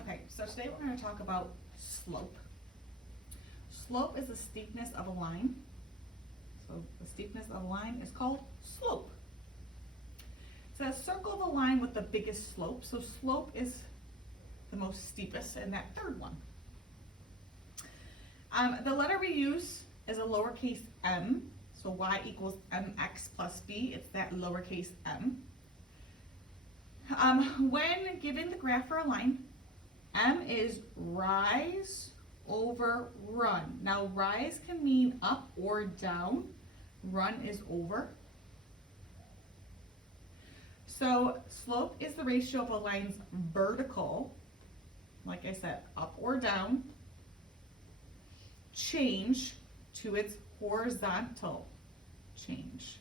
Okay, so today we're going to talk about slope. Slope is the steepness of a line. So the steepness of a line is called slope. It says circle the line with the biggest slope. So slope is the most steepest in that third one. The letter we use is a lowercase m. So y equals mx plus b. It's that lowercase m. When given the graph for a line, m is rise over run. Now rise can mean up or down. Run is over. So slope is the ratio of a line's vertical, like I said, up or down, change to its horizontal change.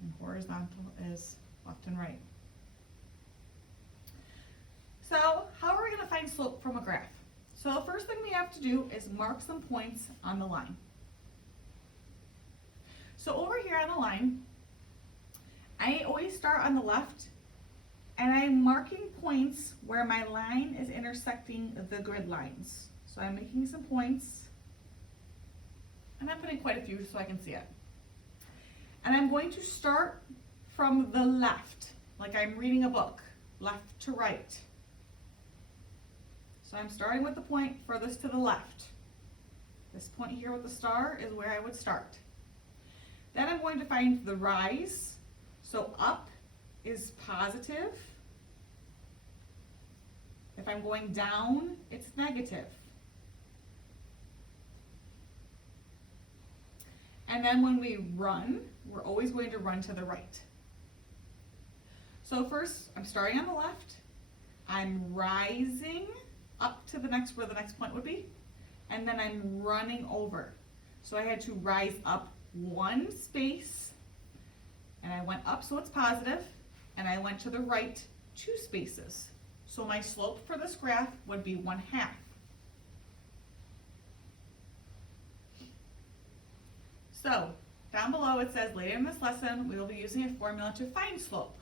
And horizontal is left and right. So how are we going to find slope from a graph? So the first thing we have to do is mark some points on the line. So over here on the line, I always start on the left and I'm marking points where my line is intersecting the grid lines. So I'm making some points and I'm putting quite a few so I can see it. And I'm going to start from the left, like I'm reading a book, left to right. So I'm starting with the point furthest to the left. This point here with the star is where I would start. Then I'm going to find the rise. So up is positive. If I'm going down, it's negative. And then when we run, we're always going to run to the right. So first, I'm starting on the left. I'm rising up to the next, where the next point would be. And then I'm running over. So I had to rise up one space. And I went up, so it's positive. And I went to the right 2 spaces. So my slope for this graph would be 1/2. So down below it says later in this lesson we will be using a formula to find slope.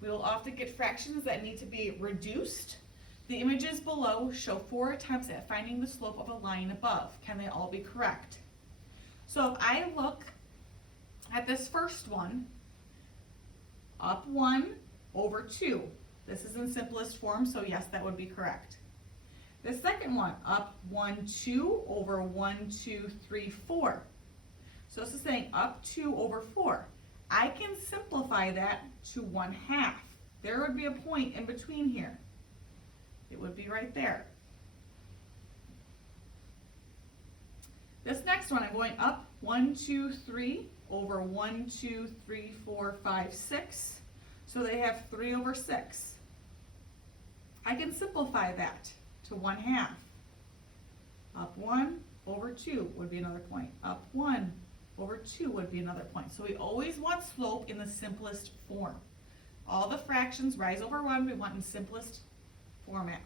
We will often get fractions that need to be reduced. The images below show 4 attempts at finding the slope of a line above. Can they all be correct? So if I look at this first one, up 1 over 2. This is in simplest form, so yes, that would be correct. The second one, up 1, 2 over 1, 2, 3, 4. So this is saying up 2 over 4. I can simplify that to 1/2. There would be a point in between here. It would be right there. This next one, I'm going up 1, 2, 3 over 1, 2, 3, 4, 5, 6. So they have 3 over 6. I can simplify that to 1/2. Up 1 over 2 would be another point. Up 1 over 2 would be another point. So we always want slope in the simplest form. All the fractions, rise over 1, we want in simplest format.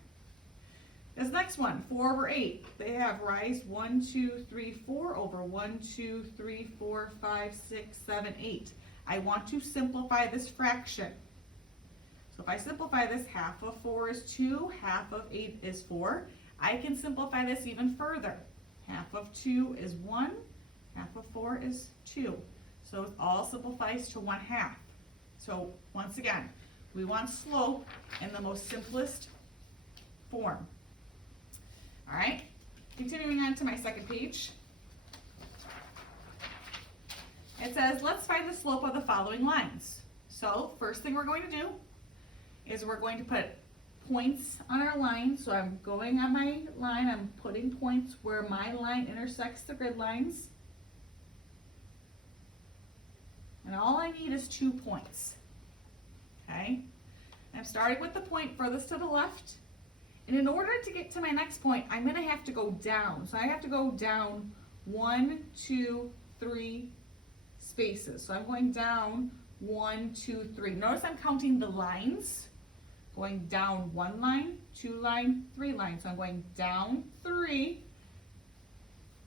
This next one, 4 over 8, they have rise 1, 2, 3, 4 over 1, 2, 3, 4, 5, 6, 7, 8. I want to simplify this fraction. So if I simplify this, 1/2 of 4 is 2, 1/2 of 8 is 4. I can simplify this even further. 1/2 of 2 is 1, 1/2 of 4 is 2. So it all simplifies to 1/2. So once again, we want slope in the most simplest form. All right, continuing on to my second page. It says, let's find the slope of the following lines. So first thing we're going to do is we're going to put points on our line. So I'm going on my line, I'm putting points where my line intersects the grid lines. And all I need is 2 points. Okay? I'm starting with the point furthest to the left. And in order to get to my next point, I'm going to have to go down. So I have to go down 1, 2, 3 spaces. So I'm going down 1, 2, 3. Notice I'm counting the lines. Going down 1 line, 2 line, 3 lines. So I'm going down 3.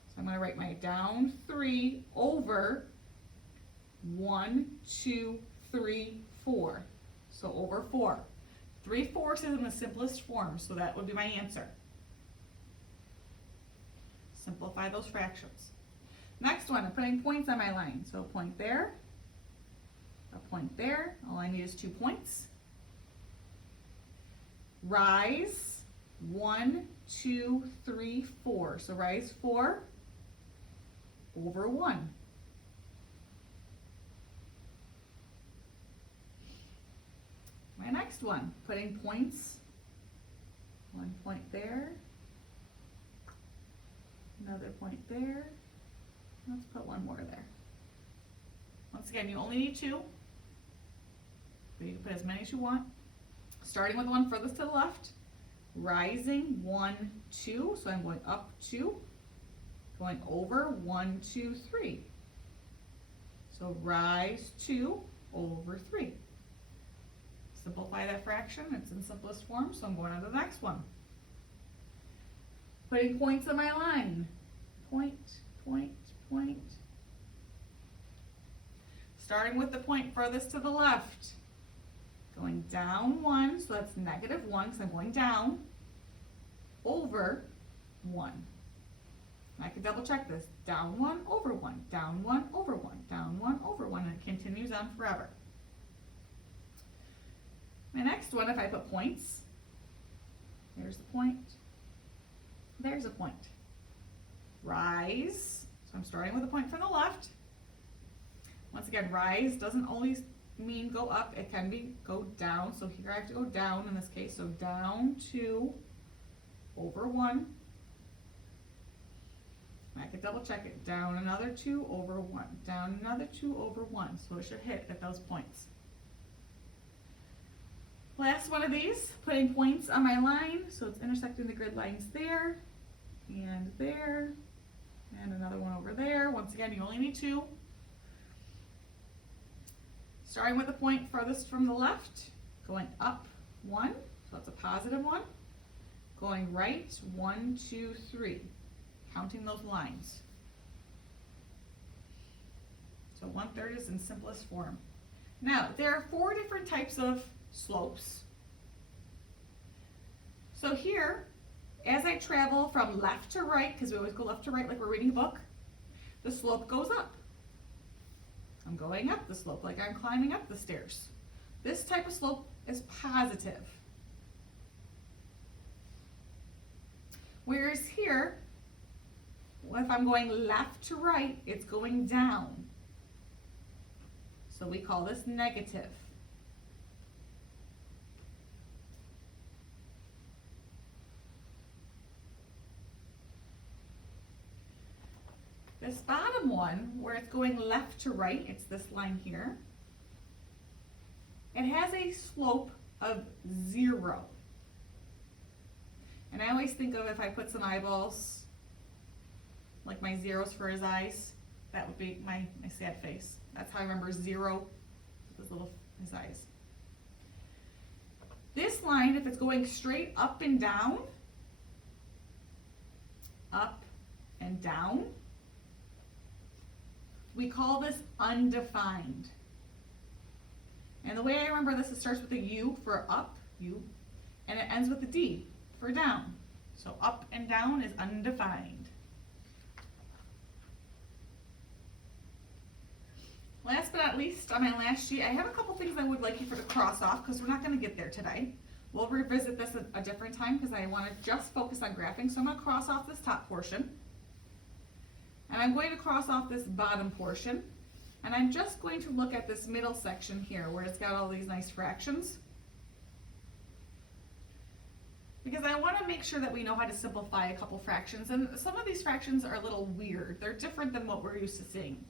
So I'm going to write my down 3 over 1, 2, 3, 4. So over 4. 3/4 is in the simplest form, so that would be my answer. Simplify those fractions. Next one, I'm putting points on my line. So a point there, a point there. All I need is 2 points. Rise 1, 2, 3, 4. So rise 4 over 1. My next one, putting points, 1 point there, another point there. Let's put 1 more there. Once again, you only need 2. But you can put as many as you want. Starting with the one furthest to the left, rising 1, 2. So I'm going up 2, going over 1, 2, 3. So rise 2 over 3. Simplify that fraction, it's in simplest form, so I'm going on to the next one. Putting points on my line. Point, point, point. Starting with the point furthest to the left. Going down 1, so that's -1, because I'm going down, over 1. I can double check this. Down 1, over 1, down 1, over 1, down 1, over 1, and it continues on forever. My next one, if I put points, there's the point, there's a point. Rise, so I'm starting with a point from the left. Once again, rise doesn't always mean go up, it can be go down. So here I have to go down in this case, so down 2 over 1. I could double check it, down another 2 over 1, down another 2 over 1, so it should hit at those points. Last one of these, putting points on my line, so it's intersecting the grid lines there, and another one over there. Once again, you only need 2. Starting with the point furthest from the left, going up 1, so that's a +1. Going right 1, 2, 3, counting those lines. So 1/3 is in simplest form. Now, there are 4 different types of slopes. So here, as I travel from left to right, because we always go left to right like we're reading a book, the slope goes up. I'm going up the slope like I'm climbing up the stairs. This type of slope is positive. Whereas here, if I'm going left to right, it's going down. So we call this negative. This bottom one, where it's going left to right, it's this line here, it has a slope of 0. And I always think of, if I put some eyeballs, like my zeros for his eyes, that would be my sad face. That's how I remember 0, his eyes. This line, if it's going straight up and down, we call this undefined. And the way I remember this, it starts with a U for up, U, and it ends with a D for down. So up and down is undefined. Last but not least, on my last sheet, I have a couple things I would like you to cross off, because we're not going to get there today. We'll revisit this at a different time, because I want to just focus on graphing. So I'm going to cross off this top portion. And I'm going to cross off this bottom portion. And I'm just going to look at this middle section here, where it's got all these nice fractions. Because I want to make sure that we know how to simplify a couple fractions. And some of these fractions are a little weird. They're different than what we're used to seeing.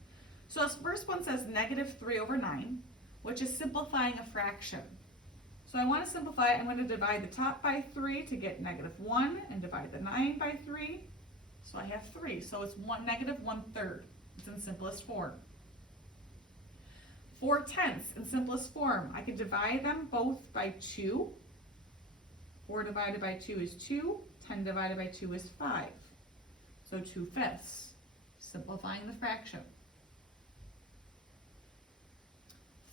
So this first one says -3/9, which is simplifying a fraction. So I want to simplify it. I'm going to divide the top by 3 to get -1 and divide the 9 by 3. So I have 3. So it's -1/3. It's in simplest form. 4/10 in simplest form. I can divide them both by 2. 4 divided by 2 is 2. 10 divided by 2 is 5. So 2/5. Simplifying the fraction.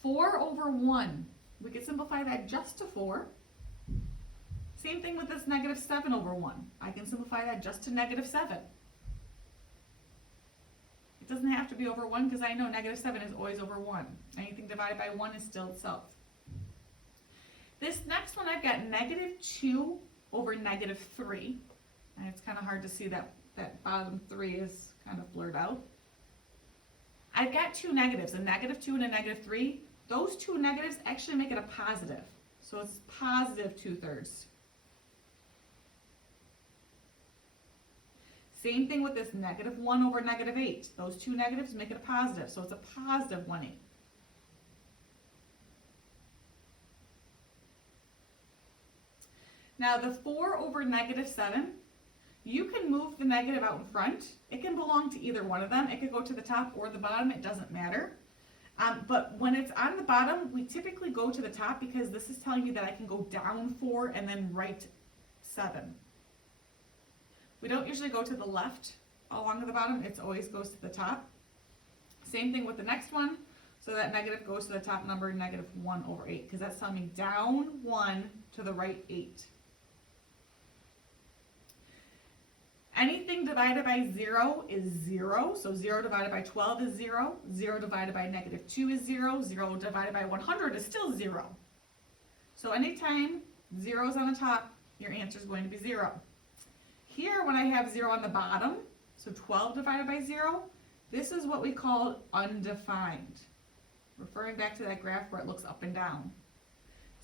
4/1. We could simplify that just to 4. Same thing with this negative 7 over 1. I can simplify that just to negative 7. It doesn't have to be over 1 because I know negative 7 is always over 1. Anything divided by 1 is still itself. This next one, I've got negative 2 over negative 3. And it's kind of hard to see that bottom 3 is kind of blurred out. I've got two negatives, a negative 2 and a negative 3. Those two negatives actually make it a positive. So it's positive 2/3. Same thing with this negative 1 over negative 8. Those two negatives make it a positive. So it's a positive 1/8. Now the 4 over negative 7, you can move the negative out in front. It can belong to either one of them. It could go to the top or the bottom. It doesn't matter. But when it's on the bottom, we typically go to the top because this is telling me that I can go down 4 and then right 7. We don't usually go to the left along the bottom. It always goes to the top. Same thing with the next one. So that negative goes to the top number, negative 1 over 8, because that's telling me down 1 to the right 8. Anything divided by 0 is 0. So 0 divided by 12 is 0. 0 divided by negative 2 is 0. 0 divided by 100 is still 0. So anytime 0 is on the top, your answer is going to be 0. Here, when I have 0 on the bottom, so 12 divided by 0, this is what we call undefined. Referring back to that graph where it looks up and down.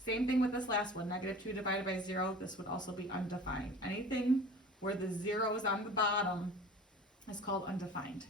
Same thing with this last one, negative 2 divided by 0, this would also be undefined. Anything where the 0 is on the bottom is called undefined.